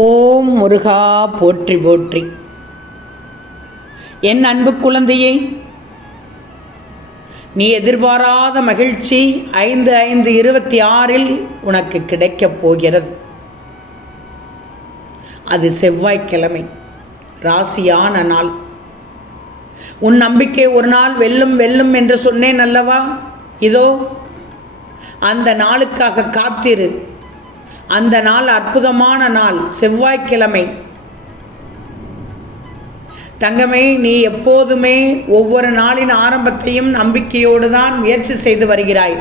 ஓம் முருகா போற்றி போற்றி. என் அன்பு குழந்தையை, நீ எதிர்பாராத மகிழ்ச்சி 5/5/26 உனக்கு கிடைக்கப் போகிறது. அது செவ்வாய்க்கிழமை, ராசியான நாள். உன் நம்பிக்கை ஒரு நாள் வெல்லும் வெல்லும் என்று சொன்னேன் அல்லவா? இதோ அந்த நாளுக்காக காத்திரு. அந்த நாள் அற்புதமான நாள், செவ்வாய்க்கிழமை. தங்கமே, நீ எப்போதுமே ஒவ்வொரு நாளின் ஆரம்பத்தையும் நம்பிக்கையோடு தான் முயற்சி செய்து வருகிறாய்.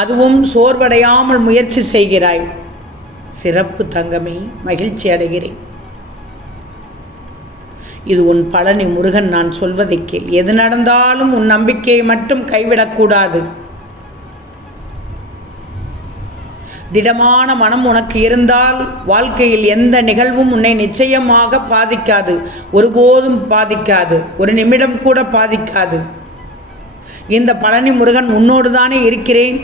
அதுவும் சோர்வடையாமல் முயற்சி செய்கிறாய். சிறப்பு தங்கமே, மகிழ்ச்சி அடைகிறேன். இது உன் பழனி முருகன் நான் சொல்வதை கேள். எது நடந்தாலும் உன் நம்பிக்கையை மட்டும் கைவிடக்கூடாது. திடமான மனம் உனக்கு இருந்தால் வாழ்க்கையில் எந்த நிகழ்வும் உன்னை நிச்சயமாக பாதிக்காது. ஒருபோதும் பாதிக்காது. ஒரு நிமிடம் கூட பாதிக்காது. இந்த பழனி முருகன் உன்னோடு தானே இருக்கிறேன்.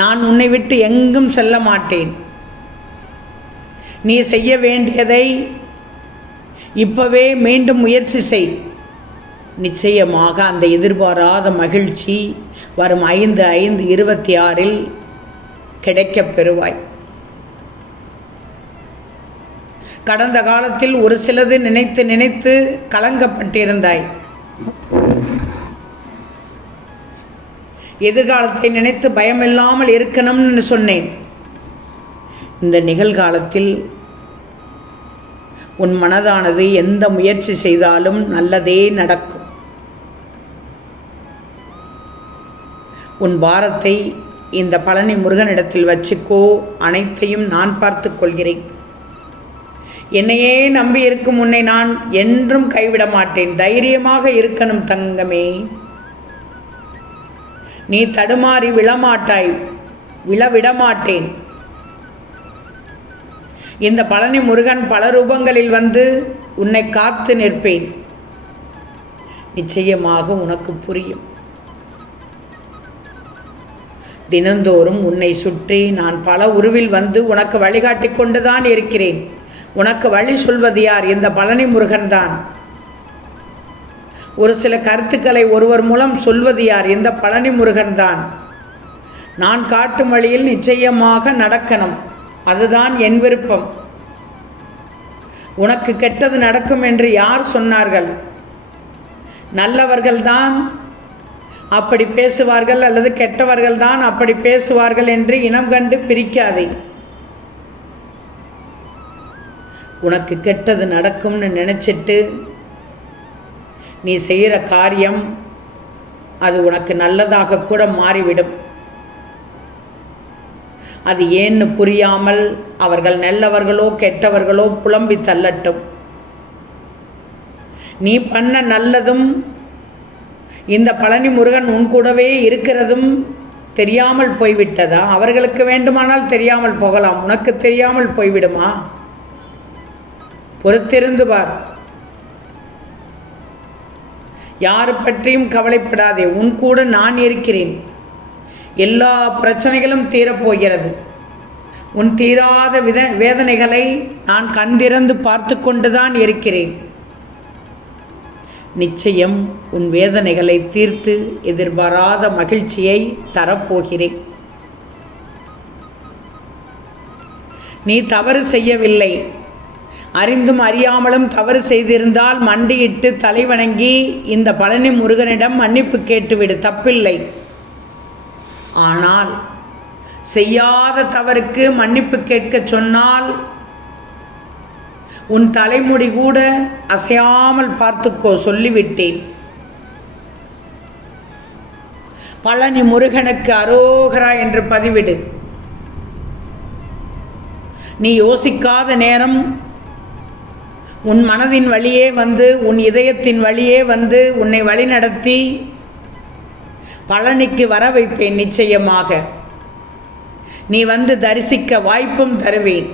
நான் உன்னை விட்டு எங்கும் செல்ல மாட்டேன். நீ செய்ய வேண்டியதை இப்பவே மீண்டும் முயற்சி செய். நிச்சயமாக அந்த எதிர்பாராத மகிழ்ச்சி வரும் 5/5/26 கிடைக்கப் பெறுவாய். கடந்த காலத்தில் ஒரு சிலது நினைத்து நினைத்து கலங்கப்பட்டிருந்தாய். எதிர்காலத்தை நினைத்து பயமில்லாமல் இருக்கணும்னு சொன்னேன். இந்த நிகழ்காலத்தில் உன் மனதானது எந்த முயற்சி செய்தாலும் நல்லதே நடக்கும். உன் பாரத்தை இந்த பழனி முருகனிடத்தில் வச்சுக்கோ. அனைத்தையும் நான் பார்த்து கொள்கிறேன். என்னையே நம்பி இருக்கும் உன்னை நான் என்றும் கைவிட மாட்டேன். தைரியமாக இருக்கணும் தங்கமே. நீ தடுமாறி விழமாட்டாய். விழவிடமாட்டேன். இந்த பழனி முருகன் பல ரூபங்களில் வந்து உன்னை காத்து நிற்பேன். நிச்சயமாக உனக்கு புரியும். தினந்தோறும் உன்னை சுற்றி நான் பல உருவில் வந்து உனக்கு வழிகாட்டி கொண்டுதான் இருக்கிறேன். உனக்கு வழி சொல்வது யார்? இந்த பழனி முருகன் தான். ஒரு சில கருத்துக்களை ஒருவர் மூலம் சொல்வது யார்? இந்த பழனி முருகன் தான். நான் காட்டும் வழியில் நிச்சயமாக நடக்கணும். அதுதான் என் விருப்பம். உனக்கு கெட்டது நடக்கும் என்று யார் சொன்னார்கள்? நல்லவர்கள்தான் அப்படி பேசுவார்கள் அல்லது கெட்டவர்கள் தான் அப்படி பேசுவார்கள் என்று இனம் கண்டு பிரிக்காதே. உனக்கு கெட்டது நடக்கும்னு நினச்சிட்டு நீ செய்கிற காரியம் அது உனக்கு நல்லதாக கூட மாறிவிடும். அது ஏன்னு புரியாமல் அவர்கள் நல்லவர்களோ கெட்டவர்களோ புலம்பி தள்ளட்டும். நீ பண்ண நல்லதும் இந்த பழனி முருகன் உன் கூடவே இருக்கிறதும் தெரியாமல் போய்விட்டதா? அவர்களுக்கு வேண்டுமானால் தெரியாமல் போகலாம். உனக்கு தெரியாமல் போய்விடுமா? பொறுத்திருந்து பார். யாரை பற்றியும் கவலைப்படாதே. உன் கூட நான் இருக்கிறேன். எல்லா பிரச்சனைகளும் தீரப்போகிறது. உன் தீராத வேதனைகளை நான் கண்திறந்து பார்த்து கொண்டுதான் இருக்கிறேன். நிச்சயம் உன் வேதனைகளை தீர்த்து எதிர்பாராத மகிழ்ச்சியை தரப்போகிறேன். நீ தவறு செய்யவில்லை. அறிந்தும் அறியாமலும் தவறு செய்திருந்தால் மண்டியிட்டு தலைவணங்கி இந்த பழனி முருகனிடம் மன்னிப்பு கேட்டுவிடு. தப்பில்லை. ஆனால் செய்யாத தவறுக்கு மன்னிப்பு கேட்க சொன்னால் உன் தலைமுடி கூட அசையாமல் பார்த்துக்கோ. சொல்லிவிட்டேன். பழனி முருகனுக்கு அரோகரா என்று பதிவிடு. நீ யோசிக்காத நேரம் உன் மனதின் வழியே வந்து உன் இதயத்தின் வழியே வந்து உன்னை வழிநடத்தி பழனிக்கு வர வைப்பேன். நிச்சயமாக நீ வந்து தரிசிக்க வாய்ப்பும் தருவேன்.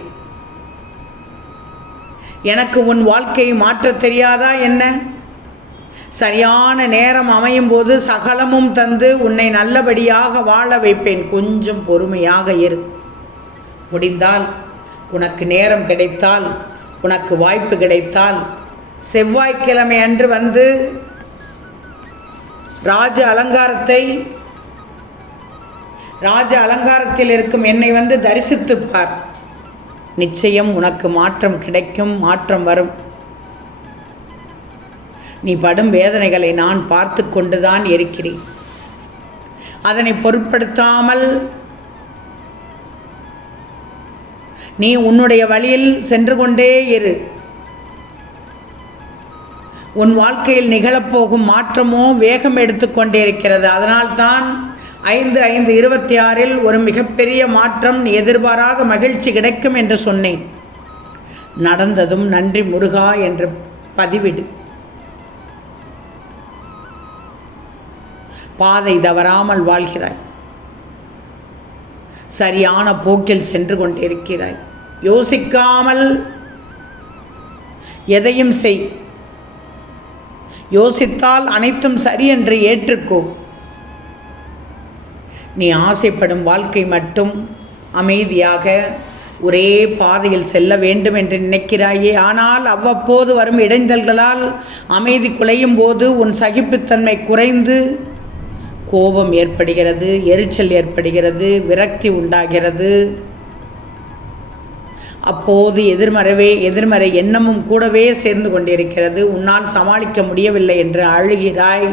எனக்கு உன் வாழ்க்கையை மாற்ற தெரியாதா என்ன? சரியான நேரம் அமையும் போது சகலமும் தந்து உன்னை நல்லபடியாக வாழ வைப்பேன். கொஞ்சம் பொறுமையாக இரு. முடிந்தால் உனக்கு நேரம் கிடைத்தால், உனக்கு வாய்ப்பு கிடைத்தால் செவ்வாய்க்கிழமை அன்று வந்து ராஜ அலங்காரத்தில் இருக்கும் என்னை வந்து தரிசித்துப்பார். நிச்சயம் உனக்கு மாற்றம் கிடைக்கும், மாற்றம் வரும். நீ படும் வேதனைகளை நான் பார்த்து கொண்டுதான் இருக்கிறேன். அதனை பொருட்படுத்தாமல் நீ உன்னுடைய வழியில் சென்று கொண்டே இரு. உன் வாழ்க்கையில் நிகழப்போகும் மாற்றமோ வேகம் எடுத்துக்கொண்டே இருக்கிறது. அதனால்தான் 5/5/26 ஒரு மிகப்பெரிய மாற்றம், எதிர்பாராத மகிழ்ச்சி கிடைக்கும் என்று சொன்னேன். நடந்ததும் நன்றி முருகா என்று பதிவிடு. பாதை தவறாமல் வாழ்கிறாய். சரியான போக்கில் சென்று கொண்டிருக்கிறாய். யோசிக்காமல் எதையும் செய். யோசித்தால் அனைத்தும் சரி என்று ஏற்றுக்கோ. நீ ஆசைப்படும் வாழ்க்கை மட்டும் அமைதியாக ஒரே பாதையில் செல்ல வேண்டும் என்று நினைக்கிறாயே. ஆனால் அவ்வப்போது வரும் இடைஞ்சல்களால் அமைதி குலையும் போது உன் சகிப்புத்தன்மை குறைந்து கோபம் ஏற்படுகிறது, எரிச்சல் ஏற்படுகிறது, விரக்தி உண்டாகிறது. அப்போது எதிர்மறை எண்ணமும் கூடவே சேர்ந்து கொண்டிருக்கிறது. உன்னால் சமாளிக்க முடியவில்லை என்று அழுகிறாய்.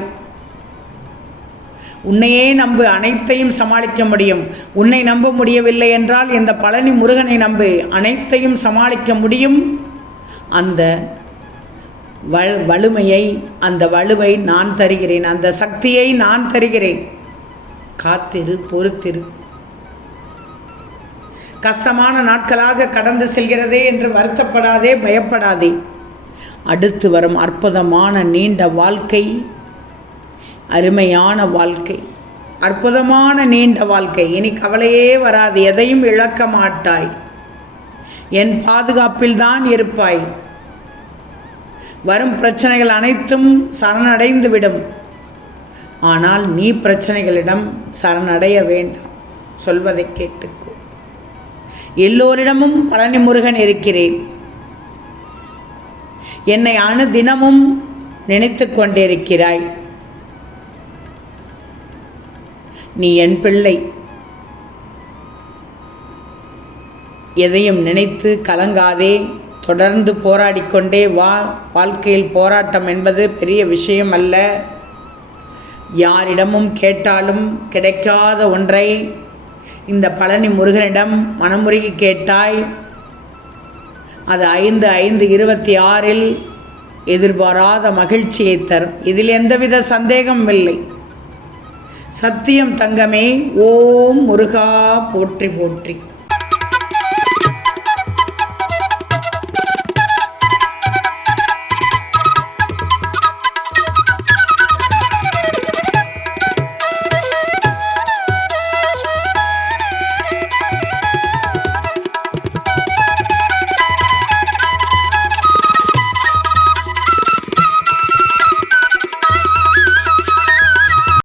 உன்னையே நம்பு, அனைத்தையும் சமாளிக்க முடியும். உன்னை நம்ப முடியவில்லை என்றால் இந்த பழனி முருகனை நம்பு, அனைத்தையும் சமாளிக்க முடியும். அந்த வலிமையை, அந்த வலுவை நான் தருகிறேன், அந்த சக்தியை நான் தருகிறேன். காத்திரு, பொறுத்திரு. கஷ்டமான நாட்களாக கடந்து செல்கிறதே என்று வருத்தப்படாதே, பயப்படாதே. அடுத்து வரும் அற்புதமான நீண்ட வாழ்க்கை, அருமையான வாழ்க்கை, அற்புதமான நீண்ட வாழ்க்கை. இனி கவலையே வராது, எதையும் இழக்க மாட்டாய். என் பாதுகாப்பில் தான் இருப்பாய். வரும் பிரச்சனைகள் அனைத்தும் சரணடைந்து விடும். ஆனால் நீ பிரச்சனைகளிடம் சரணடைய வேண்டாம். சொல்வதை கேட்டுக்கோ. எல்லோரிடமும் பழனி முருகன் இருக்கிறேன். என்னை அனுதினமும் நினைத்து கொண்டிருக்கிறாய். நீ என் பிள்ளை. எதையும் நினைத்து கலங்காதே, தொடர்ந்து போராடிக்கொண்டே வா. வாழ்க்கையில் போராட்டம் என்பது பெரிய விஷயம் அல்ல. யாரிடமும் கேட்டாலும் கிடைக்காத ஒன்றை இந்த பழனி முருகனிடம் மனமுருகி கேட்டாய். அது 5/5/26 எதிர்பாராத மகிழ்ச்சியை தரும். இதில் எந்தவித சந்தேகமும் இல்லை. சத்தியம் தங்கமே. ஓம் முருகா போற்றி போற்றி.